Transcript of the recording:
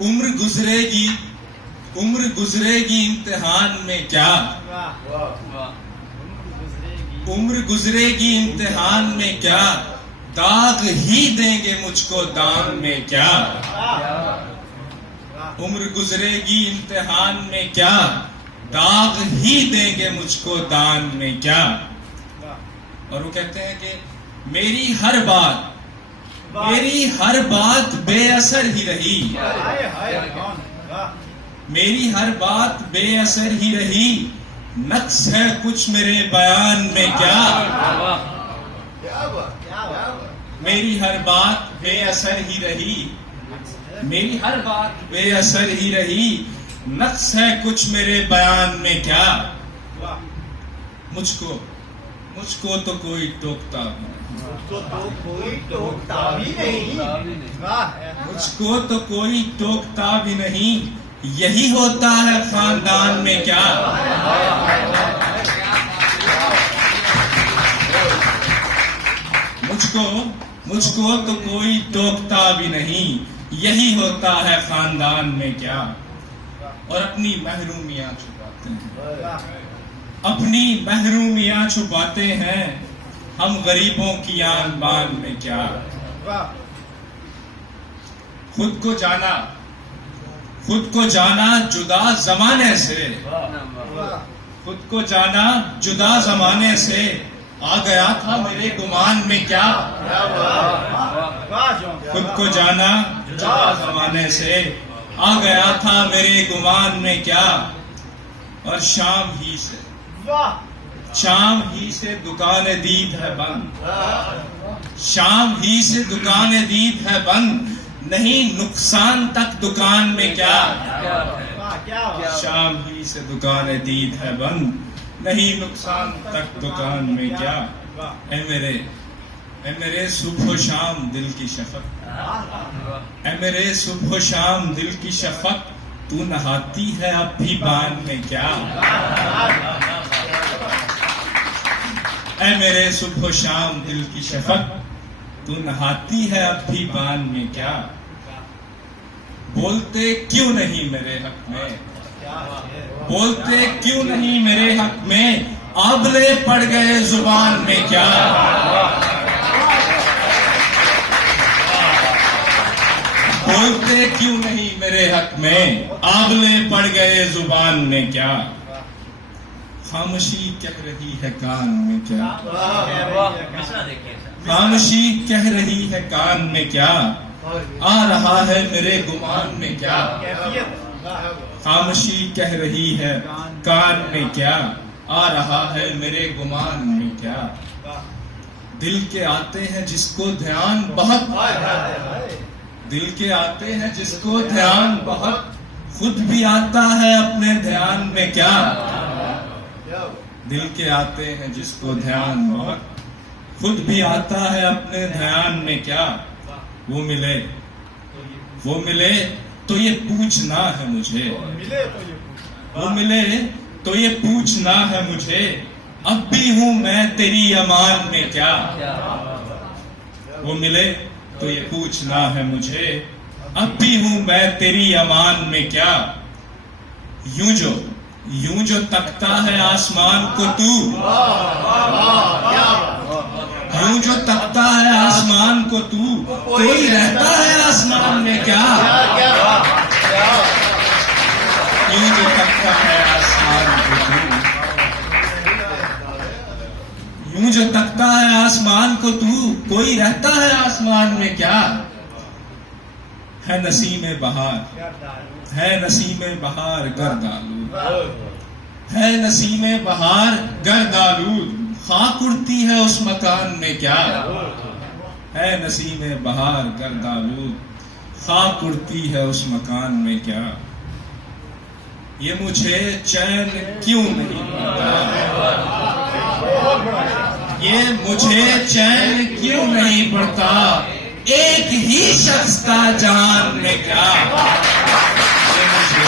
उम्र गुजरेगी, उम्र गुजरेगी इम्तिहान में क्या, उम्र गुजरेगी इम्तिहान में क्या, दाग ही देंगे मुझको दान में क्या। उम्र गुजरेगी इम्तिहान में क्या, दाग ही देंगे मुझको दान में क्या। और वो कहते हैं कि मेरी हर बात बेअसर ही रही, मेरी हर बात बेअसर ही रही, नक्स है कुछ मेरे बयान में क्या। मेरी हर बात बेअसर ही रही, मेरी हर बात बेअसर ही रही, नक्स है कुछ मेरे बयान में क्या। मुझको तो कोई टोकता भी नहीं, मुझको तो कोई टोकता भी नहीं, मुझको तो कोई टोकता भी नहीं, यही होता है खानदान में क्या। मुझको तो कोई टोकता भी नहीं, यही होता है खानदान में क्या। और अपनी महरूमियां छुपाते हैं, अपनी महरूमियां छुपाते हैं, हम गरीबों की आन बान में क्या। खुद को जाना जुदा जमाने से, खुद को जाना जुदा जमाने से, आ गया था मेरे गुमान में क्या। खुद को जाना जुदा जमाने से, आ गया था मेरे गुमान में क्या। और शाम ही से दुकान दीद है बंद, शाम ही से दुकान दीद है बंद, नहीं नुकसान तक दुकान में क्या। शाम ही से दुकान दीद है बंद, नहीं नुकसान तक दुकान में क्या। ऐ मेरे सुबह शाम दिल की शफक, ऐ मेरे सुबह शाम दिल की शफक, तू नहाती है अब भी बान में क्या। ऐ मेरे सुबह शाम दिल की शफक, तू नहाती है अब भी बान में क्या। बोलते क्यों नहीं मेरे हक में, बोलते क्यों नहीं मेरे हक में, आबले पड़ गए जुबान में क्या। बोलते क्यों नहीं मेरे हक में, आबले पड़ गए जुबान में क्या। खामोशी कह रही है कान में क्या, खामोशी कह रही है कान में क्या, आ रहा है मेरे गुमान में क्या। खामोशी कह रही है कान में क्या, आ रहा है मेरे गुमान में क्या। दिल के आते हैं जिसको ध्यान बहुत, दिल के आते हैं जिसको ध्यान बहुत, खुद भी आता है अपने ध्यान में क्या। दिल के आते हैं जिसको ध्यान बहुत, खुद भी आता है अपने ध्यान में क्या। वो मिले तो ये पूछना है मुझे, वो मिले तो ये पूछना है मुझे, अब भी हूं मैं तेरी अमान में क्या। वो मिले तो ये पूछना है मुझे, अब भी हूं मैं तेरी अमान में क्या। यूं जो तकता है आसमान को तू, यूं जो तकता है आसमान को तू, कोई रहता है आसमान में क्या। यूं जो तकता है आसमान को तू, यूं जो तकता है आसमान को तू, कोई रहता है आसमान में क्या। है नसीमे बहार, है नसीमे बहार गर्दालूद, है नसीमे बहार गर्दालूद, खाक उड़ती है उस मकान में क्या। है नसीमे बहार गर्दालूद, खाक उड़ती है उस मकान में क्या। ये मुझे चैन क्यों नहीं पड़ता, ये मुझे चैन क्यों नहीं पड़ता, एक ही शख्स था जान में क्या। ये मुझे